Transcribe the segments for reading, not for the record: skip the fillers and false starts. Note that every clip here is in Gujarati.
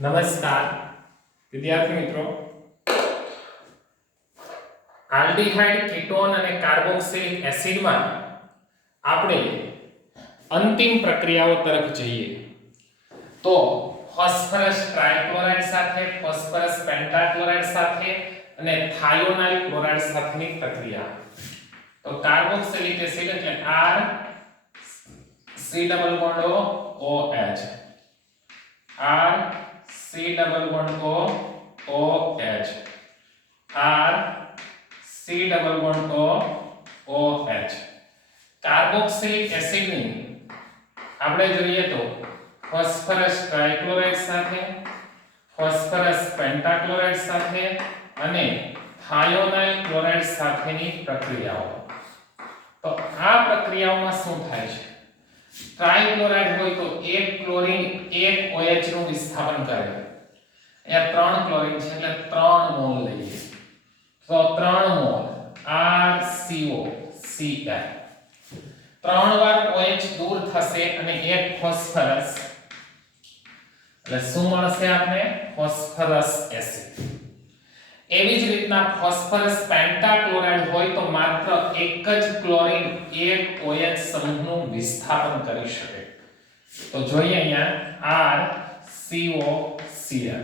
નમસ્કાર વિદ્યાર્થી મિત્રો, આલ્ડીહાઇડ, કીટોન અને કાર્બોક્સિલિક એસિડમાં આપણે અંતિમ પ્રક્રિયાઓ તરફ જઈએ તો ફોસ્ફરસ ટ્રાઇક્લોરાઇડ સાથે, ફોસ્ફરસ પેન્ટાક્લોરાઇડ સાથે અને થાયોનાઇલ ક્લોરાઇડ સાથેની પ્રક્રિયા. તો કાર્બોક્સિલિક એસિડ એટલે R C double bond OH, R C double bond OH, R C double bond OH. Carboxylic એસિડની આપણે જોઈએ તો ફોસ્ફરસ ટ્રાઇક્લોરાઇડ સાથે, ફોસ્ફરસ પેન્ટાક્લોરાઇડ સાથે અને થાયોનાઇલ ક્લોરાઇડ સાથેની પ્રક્રિયાઓ. તો આ પ્રક્રિયાઓમાં શું થાય છે? ટ્રાઇક્લોરાઇડ હોય તો એક ક્લોરીન એક OH નું વિસ્થાપન કરે. અહીંયા 3 ક્લોરીન છે એટલે 3 મોલ લઈએ. તો 3 મોલ RCOCl. 3 વાર OH દૂર થશે અને એક ફોસ્ફરસ, એટલે શું મળશે આપણે? Phosphorus acid. એવી જ રીતના ફોસ્ફરસ પેન્ટાક્લોરાઇડ હોય તો માત્ર એક જ ક્લોરીન એક OH સમૂહનું વિસ્થાપન કરી શકે. તો જોઈએ અહીંયા RCOCl.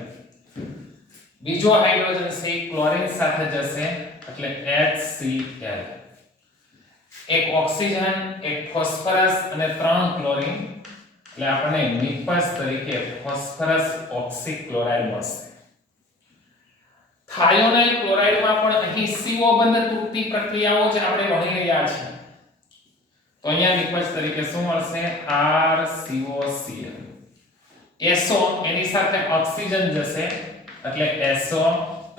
બીજો હાઇડ્રોજન છે ક્લોરીન સાથે જશે એટલે HCl. એક ઓક્સિજન, એક ફોસ્ફરસ અને 3 ક્લોરીન એટલે આપણને નિપસ તરીકે ફોસ્ફરસ ઓક્સીક્લોરાઇડ મળશે. થાયોનાઇલ ક્લોરાઇડમાં પણ અહીં CO બંધ તૂટતી પ્રક્રિયાઓ જ આપણે ભણી રહ્યા છીએ. તો અહીંયા નિપજ તરીકે શું મળશે? RCOCl. SO એની સાથે ઓક્સિજન જશે એટલે SO2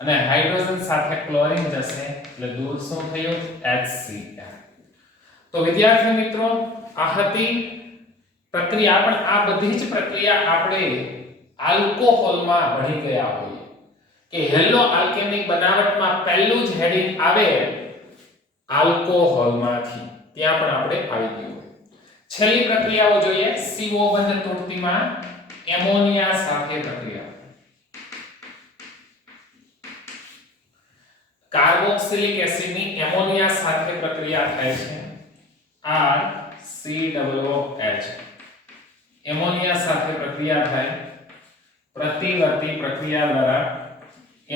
અને હાઇડ્રોજન સાથે ક્લોરીન જશે એટલે દૂર શું થયું? HCl. તો વિદ્યાર્થી મિત્રો, આ હતી પ્રક્રિયા. પણ આ બધી જ પ્રક્રિયા આપણે આલ્કોહોલમાં ભણી ગયા હોઈએ કે હેલો આલ્કેમિક બનાવટમાં પહેલું જ હેડિંગ આવે આલ્કોહોલમાંથી, ત્યાં પણ આપણે આવી ગયું હોય. છેલ્લી પ્રક્રિયાઓ જોઈએ. CO બંધ તૂટતીમાં એમોનિયા સાથે પ્રક્રિયા. કાર્બોક્સિલિક એસિડની એમોનિયા સાથે પ્રક્રિયા થાય છે RCOOH. એમોનિયા સાથે પ્રક્રિયા થાય. પ્રતિવર્તી પ્રક્રિયા દ્વારા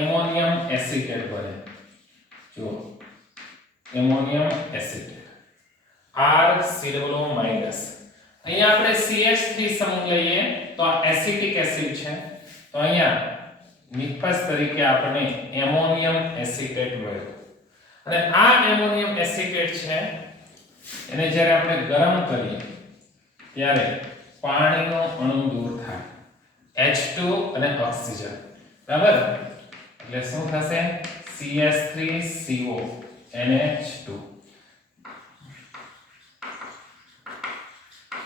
એમોનિયમ એસિટેટ બને. જો એમોનિયમ એસિટેટ RCOO-. અહીંયા આપણે CH3 સમૂહ લઈએ તો આ એસિટિક એસિડ છે. તો અહીંયા નિપજ તરીકે આપણે એમોનિયમ એસિટેટ મળ્યો. અને આ એમોનિયમ એસિટેટ છે એને જ્યારે આપણે ગરમ કરીએ ત્યારે પાણીનો અણુ દૂર થાય, H2 અને ઓક્સિજન. બરાબર? એટલે શું થશે? CH3CO NH2.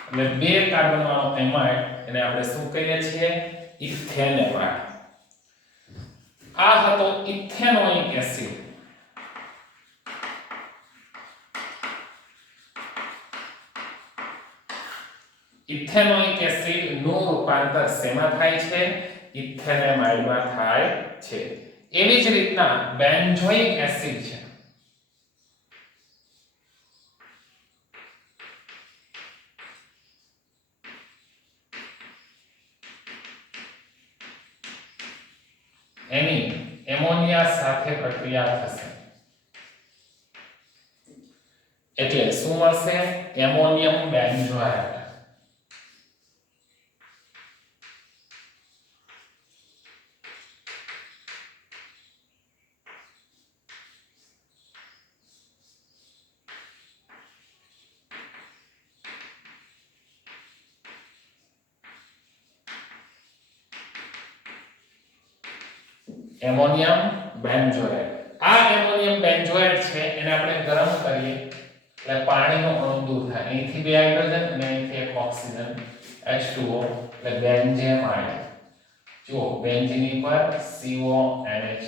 એટલે બે કાર્બન વાળો એમાઇડ, એને આપણે શું કહીએ છીએ? Ethane amide. આ હતો ઇથેનોઇક એસિડ. ઇથેનોઇક એસિડ નું રૂપાંતર શેમાં થાય છે? ઇથેનેમાઇડમાં થાય છે. એવી જ રીતના બેન્ઝોઇક એસિડ છે. એની એમોનિયા સાથે પ્રક્રિયા થશે એટલે શું મળશે? Ammonium benzoate. Ammonium benzoate. આ એમોનિયમ બેન્ઝોએટ છે એને આપણે ગરમ કરીએ એટલે પાણીનો અણુ દૂર થાય. અહીંથી બે હાઇડ્રોજન અને અહીંથી એક ઓક્સિજન H2O એટલે બેન્ઝેમાઇડ. જો બેન્ઝીન પર CONH2.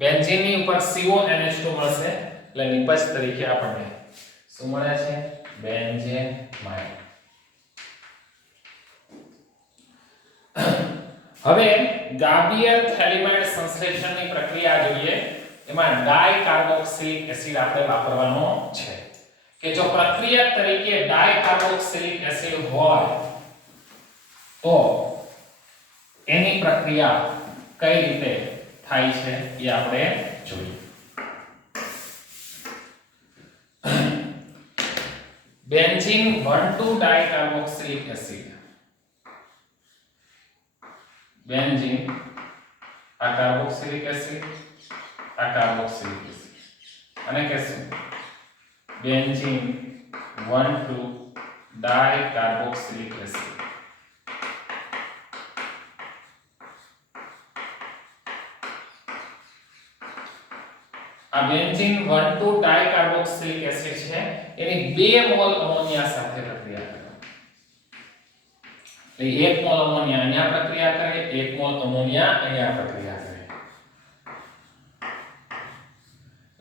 બેન્ઝીનની ઉપર CONH2 મળશે એટલે નિપજ તરીકે આપણને શું મળે છે? બેન્ઝેમાઇડ. હવે ગાર્બિયર થેલિમાઇડ સંશ્લેષણની પ્રક્રિયા જોઈએ. એમાં ડાયકાર્બોક્સિલિક એસિડ આપણે વાપરવાનો છે કે જો પ્રક્રિયા તરીકે ડાયકાર્બોક્સિલિક એસિડ હોય તો એની પ્રક્રિયા કઈ રીતે થાય છે એ આપણે જોઈએ. Benzene 1,2 dicarboxylic acid. બેન્ઝીન આ કાર્બોક્સિલિક એસિડ, આ કાર્બોક્સિલિક એસિડ અને કહેશું બેન્ઝીન 1,2 ડાયકાર્બોક્સિલિક એસિડ. આ બેન્ઝીન 1,2 ડાયકાર્બોક્સિલિક એસિડ છે એની 2 મોલ અમોનિયા સાથે પ્રક્રિયા કરે. એટલે 1 મોલ અમોનિયા અહીંયા પ્રક્રિયા કરે, 1 મોલ અમોનિયા અહીંયા પ્રક્રિયા કરે.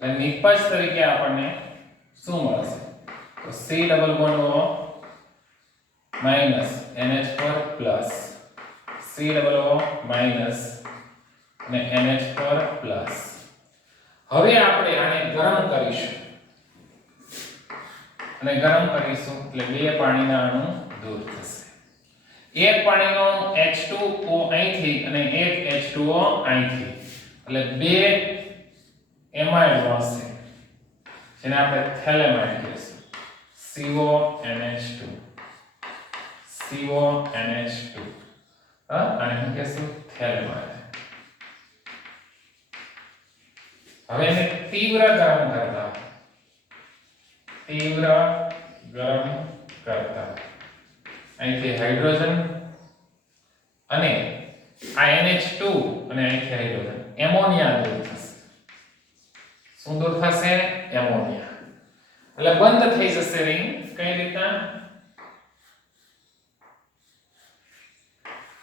એટલે નિપજ તરીકે આપણને શું મળશે? તો C double bond O minus NH4 plus C double O minus અને NH4 પ્લસ. હવે આપણે આને ગરમ કરીશું અને ગરમ કરીશું એટલે 2 પાણીના અણુ દૂર થશે. એક પાણીનો અણુ H2O અહીંથી અને એક H2O અહીંથી એટલે 2 એમાઇડ બનશે જેને આપણે થેલેમાઇડ કહીશું. CONH2 CONH2 આને શું કહીશું? થેલેમાઇડ. હવે એને તીવ્ર ગરમ કરતા અહીંથી હાઇડ્રોજન અને આ NH2 અને અહીંથી હાઇડ્રોજન એમોનિયા દૂર થશે. શું દૂર થશે? એમોનિયા. એટલે બંધ થઈ જશે રિંગ. કઈ રીતના?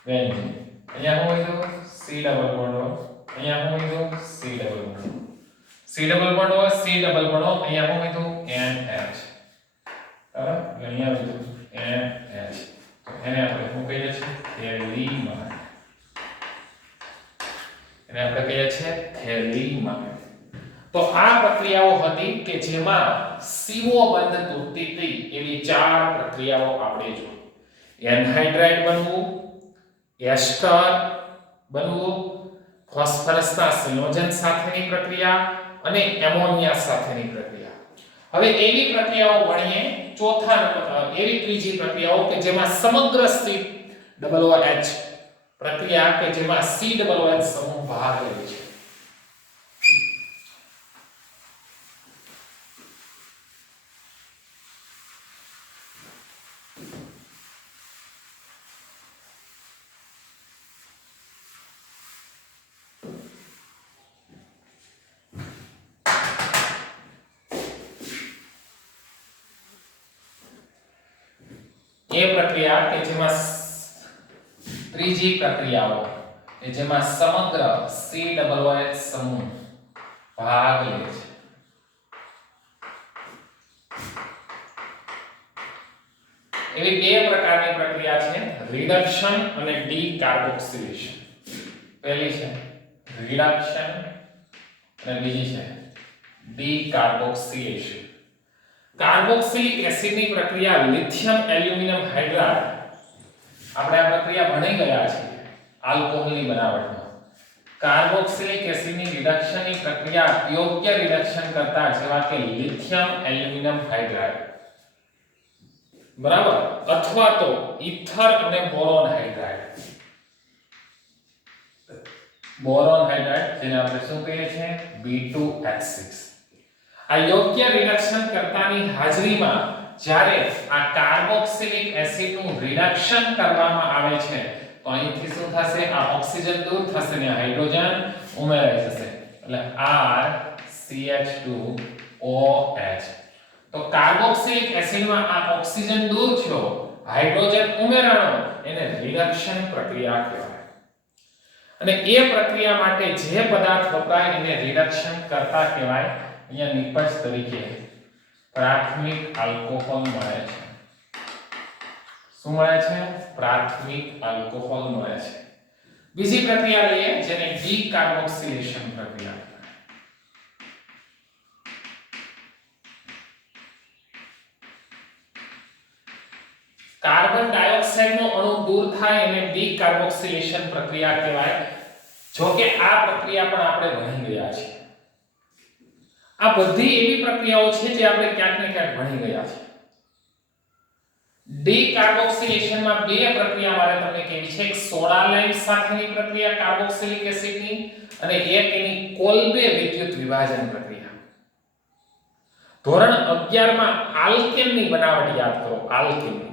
બેન્ઝીન અહીંયા હું લીધું C ડબલ બોન્ડ, અહીંયા હું લીધું C double bond, C double bond હોય, C ડબલ બોન્ડ હોય, અહીંયા હું લીધું NH. બરાબર? અહીંયા લીધું NH. તો એને આપણે શું કહીએ છીએ? થેલિમાઇડ. એને આપણે કહીએ છીએ થેલિમાઇડ. તો આ પ્રક્રિયાઓ હતી કે જેમાં CO બંધ તૂટતી હતી એવી 4 પ્રક્રિયાઓ આપણે જોઈ. એનહાઇડ્રાઇડ બનવું, એસ્ટર બનવું, ફોસ્ફરસના સંયોજન સાથેની પ્રક્રિયા અને એમોનિયા સાથેની પ્રક્રિયા. હવે એવી પ્રક્રિયાઓ ભણીએ ચોથા નંબર એવી ત્રીજી પ્રક્રિયાઓ કે જેમાં સમગ્ર COOH પ્રક્રિયા કે જેમાં COOH સમૂહ ભાગ લે છે. એ પ્રક્રિયા કે જેમાં ત્રીજી પ્રક્રિયાઓ કે જેમાં સમગ્ર COOH સમૂહ ભાગ લે છે. એવી 2 પ્રકારની પ્રક્રિયા છે, રિડક્શન અને ડીકાર્બોક્સિલેશન. પહેલી છે રિડક્શન અને બીજી છે ડીકાર્બોક્સિલેશન. કાર્બોક્સિલિક એસિડની પ્રક્રિયા લિથિયમ એલ્યુમિનિયમ હાઇડ્રાઇડ આપણે આ પ્રક્રિયા ભણી ગયા છીએ આલ્કોહોલની બનાવટમાં. કાર્બોક્સિલિક એસિડની રિડક્શનની પ્રક્રિયા યોગ્ય રિડક્શન કરતા જેવા કે લિથિયમ એલ્યુમિનિયમ હાઇડ્રાઇડ બરાબર અથવા તો ઈથર અને બોરોન હાઇડ્રાઇડ. બોરોન હાઇડ્રાઇડ જેને આપણે શું કહીએ છીએ? B2H6. આ યોગ્ય રિડક્શન કરતાની હાજરીમાં જ્યારે આ કાર્બોક્સિલિક એસિડનું રિડક્શન કરવામાં આવે છે તો અહીંથી શું થશે? આ ઓક્સિજન દૂર થશે ને હાઇડ્રોજન ઉમેરાઈ જશે એટલે RCH2OH. તો કાર્બોક્સિલિક એસિડમાં આ ઓક્સિજન દૂર થયો, હાઇડ્રોજન ઉમેરાણો, એને રિડક્શન પ્રક્રિયા કહેવાય. અને એ પ્રક્રિયા માટે જે પદાર્થ વપરાય એને રિડક્શન કરતા કહેવાય. અહીંયા નિપજ તરીકે પ્રાથમિક આલ્કોહોલ મળે છે. શું મળે છે? પ્રાથમિક આલ્કોહોલ મળે છે. બીજી પ્રક્રિયા લઈએ જેને ડીકાર્બોક્સિલેશન પ્રક્રિયા કહેવાય. કાર્બન ડાયોક્સાઇડનો અણુ દૂર થાય એને ડીકાર્બોક્સિલેશન પ્રક્રિયા કહેવાય. જો કે આ પ્રક્રિયા પણ આપણે ભણી ગયા છે. આ બધી એવી પ્રક્રિયાઓ છે જે આપણે ક્યાંક ને ક્યાંક ભણી ગયા છે. ડીકાર્બોક્સિલેશનમાં બે પ્રક્રિયા મારે તમને કહેવી છે. એક સોડા લાઇમ સાથેની પ્રક્રિયા કાર્બોક્સિલિક એસિડની અને એક એની કોલ્બે વિદ્યુત વિભાજન પ્રક્રિયા. ધોરણ 11 માં આલ્કેનની બનાવટ યાદ કરો. આલ્કેન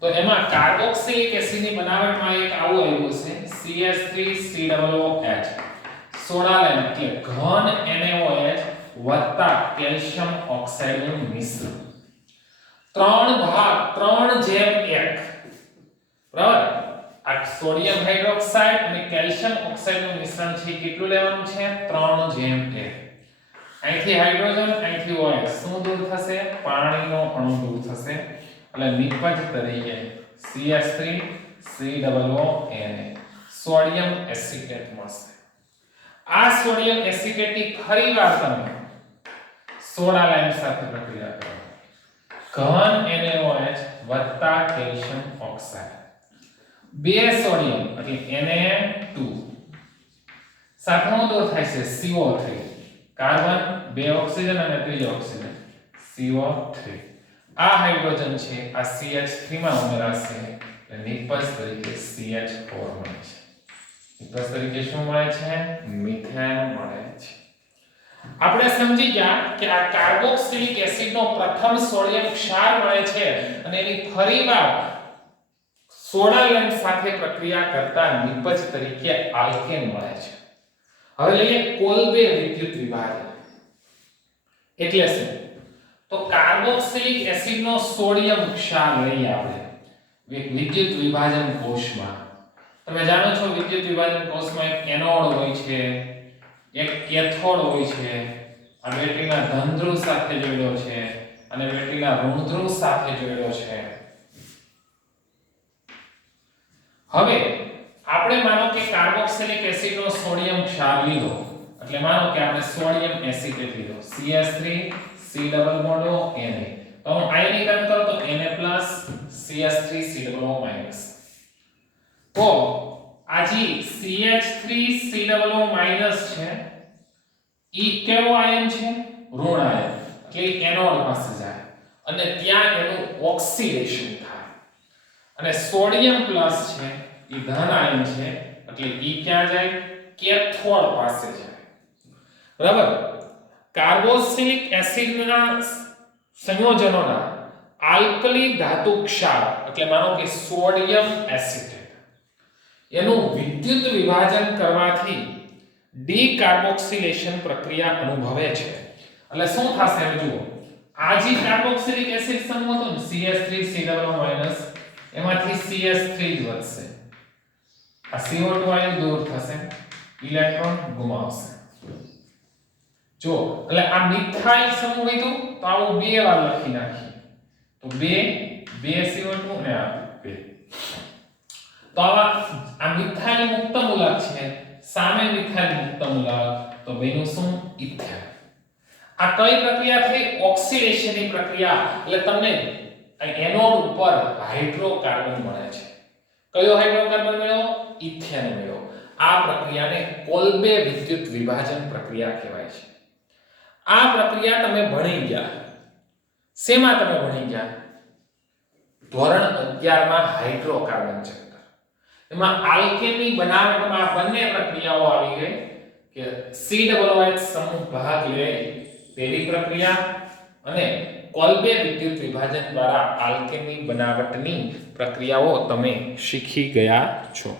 તો એમાં કાર્બોક્સિલિક એસિડની બનાવટમાં એક આવું આવ્યું છે CH3COOH. સોડા લાઇમ એટલે ઘન NaOH વત્તા કેલ્શિયમ ઓક્સાઇડનું મિશ્રણ. 3 ભાગ 3:1. બરાબર. આ સોડિયમ હાઇડ્રોક્સાઇડ અને કેલ્શિયમ ઓક્સાઇડનું મિશ્રણ છે. કેટલું લેવાનું છે? 3:1. અહીંથી હાઇડ્રોજન અહીંથી OH શું દૂર થશે? પાણીનો અણુ દૂર થશે. એટલે નિપજ તરીકે CH3COONA સોડિયમ એસિટેટ મળશે. આ સોડિયમ એસિટેટની ફરીવાર તમે સોડા લાઇમ સાથે પ્રક્રિયા કરો. ઘન NaOH વત્તા કેલ્શિયમ ઓક્સાઇડ. બે સોડિયમ એટલે Na2 સાથેનો દૂર થાય છે CO3. કાર્બન બે ઓક્સિજન અને ત્રીજો ઓક્સિજન CO3. આ હાઇડ્રોજન છે આ CH3 માં ઉમેરાશે એટલે નિપજ તરીકે CH4 મળે છે. નિપજ તરીકે શું મળે છે? મિથેન મળે છે. આપણે સમજી ગયા કે આ કાર્બોક્સિલિક એસિડનો પ્રથમ સોડિયમ ક્ષાર મળે છે અને એની ફરીવાર સોડા લાઇમ સાથે પ્રક્રિયા કરતા નિપજ તરીકે આલ્કેન મળે છે. હવે લઈએ કોલ્બે વિદ્યુત વિભાજન. એટલે શું? તો કાર્બોક્સિલિક એસિડનો સોડિયમ ક્ષાર લઈએ આપણે વિદ્યુત વિભાજન કોષમાં. તમે જાણો છો વિદ્યુત વિભાજન કોષમાં એક એનોડ હોય છે, એક કેથોડ હોય છે. આ બેટરીના ધન ધ્રુવ સાથે જોડ્યો છે અને બેટરીના ઋણ ધ્રુવ સાથે જોડ્યો છે. હવે આપણે માનો કે કાર્બોક્સિલિક એસિડનો સોડિયમ ક્ષાર લીધો એટલે માનો કે આપણે સોડિયમ એસિટેટ લીધો CH3COONA. તો હું આયનીકરણ કરું તો Na+ CH3COO-. તો આ જે CH3COO- છે ઈ કેવો આયન છે? ઋણ આયન. એટલે એનોડ પાસે જાય અને ત્યાં એનું ઓક્સિડેશન થાય. અને સોડિયમ પ્લસ છે ઈ ધન આયન છે એટલે ઈ ક્યાં જાય? કેથોડ પાસે જાય. બરાબર. કાર્બોક્સિલિક એસિડના સંયોજનોના આલ્કલી ધાતુ ક્ષાર એટલે માનો કે સોડિયમ એસિટેટ એનું વિદ્યુત વિભાજન કરવાથી ડીકાર્બોક્સિલેશન પ્રક્રિયા અનુભવે છે. એટલે શું થશે હવે જુઓ. આ જે કાર્બોક્સિલિક એસિડ સમૂહ હતો ને CH3COO- એમાંથી CH3 જ વધશે. આ CO2 આયન દૂર થશે, ઇલેક્ટ્રોન ગુમાવશે. જો એટલે આ મિથાઇલ સમૂહ વધ્યો તો આવું બે વાર લખી નાખીએ તો બે CO2 ને આ બે. તો આ મિથાઇલ મુક્ત મૂલક છે, સામે મિથાઇલ મુક્ત મૂલક, તો બેનું શું? ઇથેન. આ કઈ પ્રક્રિયા થઈ? ઓક્સિડેશનની પ્રક્રિયા. એટલે તમને એનોડ ઉપર હાઇડ્રોકાર્બન મળે છે. કયો હાઇડ્રોકાર્બન મળ્યો? ઇથેન મળ્યો. આ પ્રક્રિયાને કોલ્બે વિદ્યુત વિભાજન પ્રક્રિયા કહેવાય છે. આ પ્રક્રિયા તમે ભણી ગયા. શેમાં તમે ભણી ગયા? ધોરણ 11 માં હાઇડ્રોકાર્બન ચેપ્ટર. એમાં આલ્કેનની બનાવટમાં બંને પ્રક્રિયાઓ આવી ગઈ કે COOH સમૂહ ભાગ લે તેવી પ્રક્રિયા અને કોલ્બે વિદ્યુત વિભાજન દ્વારા આલ્કેનની બનાવટની પ્રક્રિયાઓ તમે શીખી ગયા છો.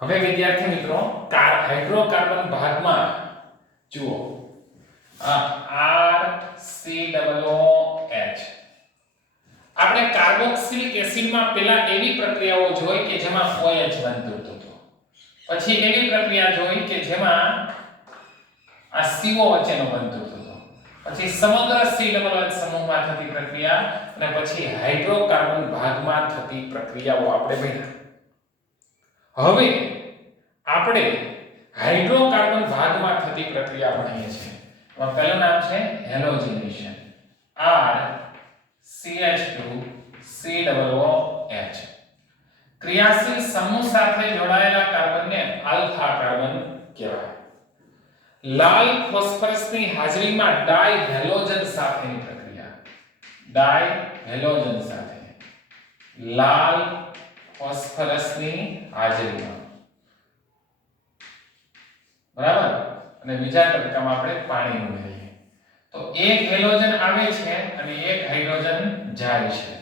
હવે વિદ્યાર્થી મિત્રો હાઇડ્રોકાર્બન ભાગમાં જુઓ RCOOH. આપણે કાર્બોક્સિલિક એસિડમાં પહેલા એવી પ્રક્રિયાઓ જોઈ કે જેમાં OH બનતું હતું. પછી એવી પ્રક્રિયા જોઈ કે જેમાં આ CO વચ્ચેનો બનતું હતો. પછી સમગ્ર COH સમૂહમાં થતી પ્રક્રિયા અને પછી હાઇડ્રોકાર્બન ભાગમાં થતી પ્રક્રિયાઓ આપણે ભણ્યા. હવે આપણે હાઇડ્રોકાર્બન ભાગમાં થતી પ્રક્રિયા ભણીએ છીએ. એમાં પહેલું નામ છે હેલોજેનેશન. RCH2COOH. ક્રિયાશીલ સમૂહ સાથે જોડાયેલા કાર્બનને આલ્ફા કાર્બન કહેવાય. લાલ ફોસ્ફરસની હાજરીમાં ડાયહેલોજન સાથેની પ્રક્રિયા. ડાયહેલોજન સાથે લાલ ફોસ્ફરસની હાજરીમાં, બરાબર. અને બીજા તબક્કામાં આપણે પાણી ઉમેરીએ તો એક હેલોજન આવે છે અને એક હાઇડ્રોજન જાય છે.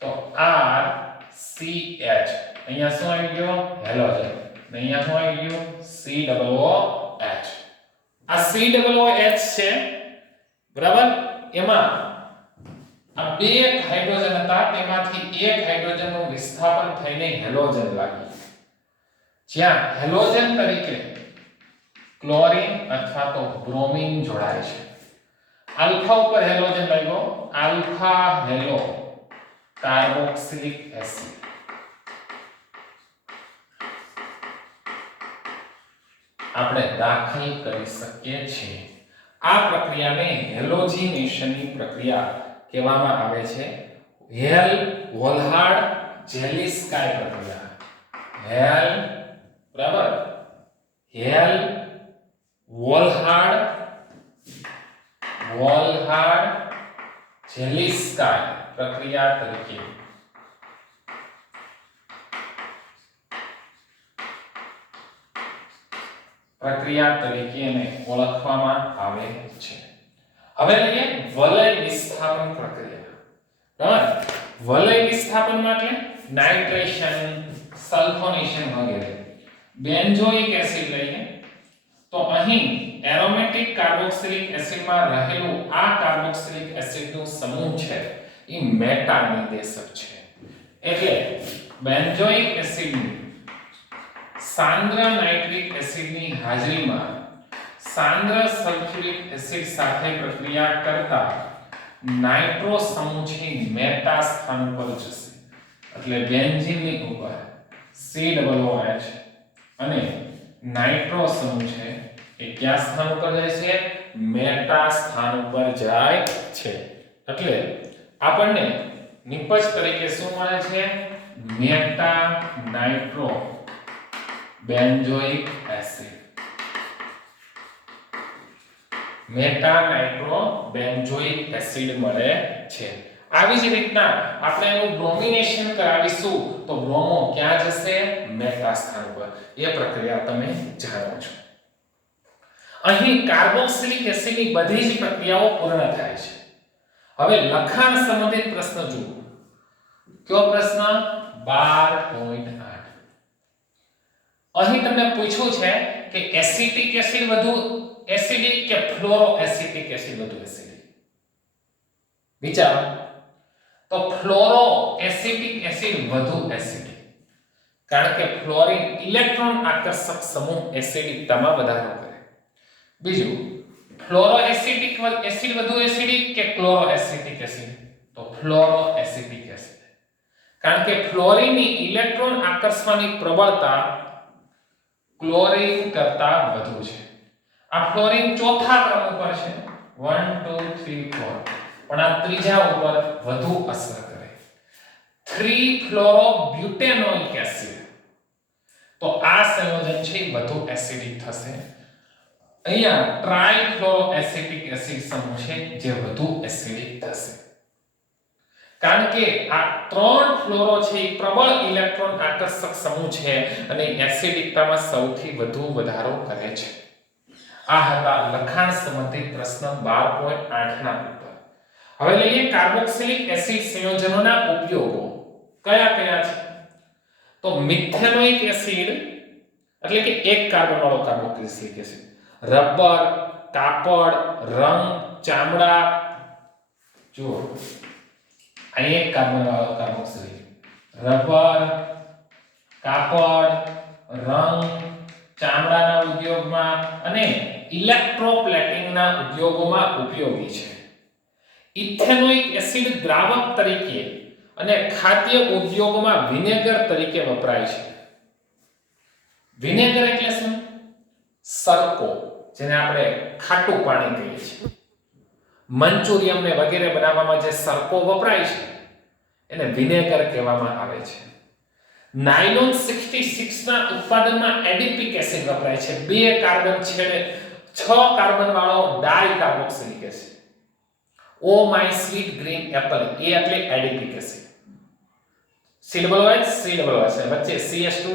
તો RCH અહીંયા શું આવી ગયો? હેલોજન. અને અહીંયા શું આવી ગયું? COOH. આ COOH છે, બરાબર. એમાં આ બે હાઇડ્રોજન હતા, તેમાંથી એક હાઇડ્રોજનનું વિસ્થાપન થઈને હેલોજન લાગ્યું. જ્યાં હેલોજન તરીકે ક્લોરીન અથવા તો બ્રોમિન જોડાય છે. આલ્ફા ઉપર હેલોજન લાગ્યો, આલ્ફા હેલો કાર્બોક્સિલિક એસિડ. આપણે દાખલ કરી શકીએ છીએ. આ પ્રક્રિયાને હેલોજિનેશનની પ્રક્રિયા કહેવામાં આવે છે. હેલ વોલહાર્ડ જેલિસ્કાય પ્રક્રિયા. હેલ, બરાબર, હેલ વોલહાર્ડ જેલિસ્કાય પ્રક્રિયા તરીકે એને ઓળખવામાં આવે છે. હવે લઈએ વલય વિસ્થાપન પ્રક્રિયા. બરાબર. વલય વિસ્થાપનમાં એટલે નાઇટ્રેશન, સલ્ફોનેશન વગેરે. બેન્ઝોઇક એસિડ લઈએ તો અહીં એરોમેટિક કાર્બોક્સિલિક એસિડમાં રહેલું આ કાર્બોક્સિલિક એસિડનું સમૂહ છે એ મેટા નિર્દેશક છે. એટલે બેન્ઝોઇક એસિડની સાંદ્ર નાઇટ્રિક એસિડની હાજરીમાં સાંદ્ર સલ્ફ્યુરિક એસિડ સાથે પ્રક્રિયા કરતા નાઇટ્રો સમૂહ છે મેટા સ્થાન પર જશે. એટલે બેન્ઝીનની ઉપર COOH અને નાઇટ્રો સમૂહ છે એ કયા સ્થાન ઉપર જાય છે? મેટા સ્થાન ઉપર જાય છે. એટલે આપણને નિપજ તરીકે શું મળે છે? Meta nitro benzoic acid. Meta nitro benzoic acid મળે છે. આવી જ રીતના આપણે એનું બ્રોમિનેશન કરાવીશું તો બ્રોમો ક્યાં જશે? મેટા સ્થાન પર. એ પ્રક્રિયા તમે જાણો છો. અહીં કાર્બોક્સિલિક એસિડની બધી જ પ્રક્રિયાઓ પૂર્ણ થાય છે. હવે લખાણ સંબંધિત પ્રશ્ન જુઓ. કયો પ્રશ્ન? 12.8. અહીં તમને પૂછ્યું છે કે એસિટિક એસિડ વધુ એસિડિક કે ફ્લોરો એસિટિક એસિડ વધુ એસિડિક? વિચારો. તો ફ્લોરો એસિટિક એસિડ વધુ એસિડિક, કારણ કે ફ્લોરિન ઇલેક્ટ્રોન આકર્ષક સમૂહ એસિડિકતામાં વધારો કરે. બીજું, ફ્લોરો એસિટિક એસિડ વધુ એસિડિક કે ક્લોરો એસિટિક એસિડ? તો ફ્લોરો એસિટિક એસિડ, કારણ કે ફ્લોરિનની ઇલેક્ટ્રોન આકર્ષવાની પ્રબળતા ક્લોરીન કરતા વધુ છે. આ ફ્લોરિન ચોથા ક્રમ ઉપર છે, 1 2 3 4, પણ આ ત્રીજા ઉપર વધુ અસર કરે. 3 ફ્લોરોબ્યુટેનોઇક એસિડ, તો આ સંયોજન છે વધુ એસિડિક થશે. અહીંયા ટ્રાઇફ્લોરો એસિટિક એસિડ સમૂહ છે જે વધુ એસિડિક થશે, કારણ કે આ 3 ફ્લોરો છે એ પ્રબળ ઇલેક્ટ્રોન આકર્ષક સમૂહ છે અને એસિડિકતામાં સૌથી વધુ વધારો કરે છે. આ હતા લખાણ સંબંધિત પ્રશ્ન 12.8 ના પેપર. હવે લઈએ કાર્બોક્સિલિક એસિડ સંયોજનોના ઉપયોગો. કયા કયા છે? તો મિથેનોઇક એસિડ એટલે કે એક કાર્બન વાળો કાર્બોક્સિલિક એસિડ, રબર, કાપડ, રંગ, ચામડા. જુઓ, અહીં એક કાર્બન વાળો કાર્બોક્સિલિક, રબર, કાપડ, રંગ, ચામડાના ઉદ્યોગમાં અને ઇલેક્ટ્રોપ્લેટિંગના ઉદ્યોગોમાં ઉપયોગી છે. ઇથેનોઇક એસિડ દ્રાવક તરીકે અને ખાદ્ય ઉદ્યોગમાં વિનેગર તરીકે વપરાય છે. વિનેગર એટલે શું? સરકો, જેને આપણે ખાટું પાણી કહીએ છીએ. મંચુરિયમ ને વગેરે બનાવવામાં જે સરકો વપરાય છે એને વિનેગર કહેવામાં આવે છે. નાયલોન 66 ના ઉત્પાદનમાં એડિપિક એસિડ વપરાય છે. 2 કાર્બન છેડે 6 કાર્બન વાળો dicarboxylic acid. Oh my sweet green apple, એ એટલે એડિપિક એસિડ. COOH વચ્ચે CH2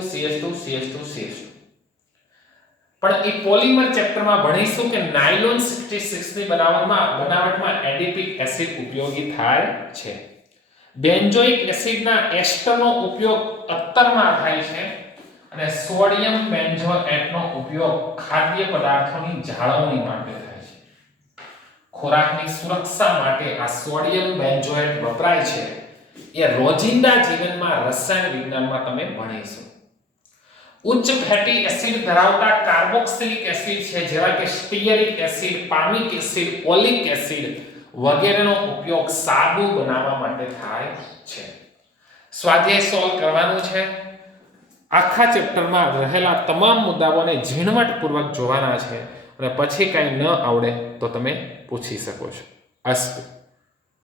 પણ એ પોલિમર ચેપ્ટરમાં ભણીશું કે નાયલોન 66 ની બનાવટમાં એડિપિક એસિડ ઉપયોગી થાય છે. બેન્ઝોઇક એસિડના એસ્ટરનો ઉપયોગ અત્તરમાં થાય છે અને સોડિયમ બેન્ઝોએટનો ઉપયોગ ખાદ્ય પદાર્થોની જાળવણી માટે થાય છે. ખોરાકની સુરક્ષા માટે આ સોડિયમ બેન્ઝોએટ વપરાય છે. એ રોજિંદા જીવનમાં રસાયણ વિજ્ઞાનમાં તમે ભણીશું. ઉચ્ચ ફેટી એસિડ ધરાવતા કાર્બોક્સિલિક એસિડ છે જેવા કે સ્ટીયરિક એસિડ, પામિક એસિડ, ઓલિક એસિડ વગેરેનો ઉપયોગ સાબુ બનાવવા માટે થાય છે. સ્વાધ્યાય સોલ્વ કરવાનું છે. આખા ચેપ્ટરમાં રહેલા તમામ મુદ્દાઓને ઝીણવટપૂર્વક જોવાના છે અને પછી કંઈ ન આવડે તો તમે પૂછી શકો છો. અસ્તુ.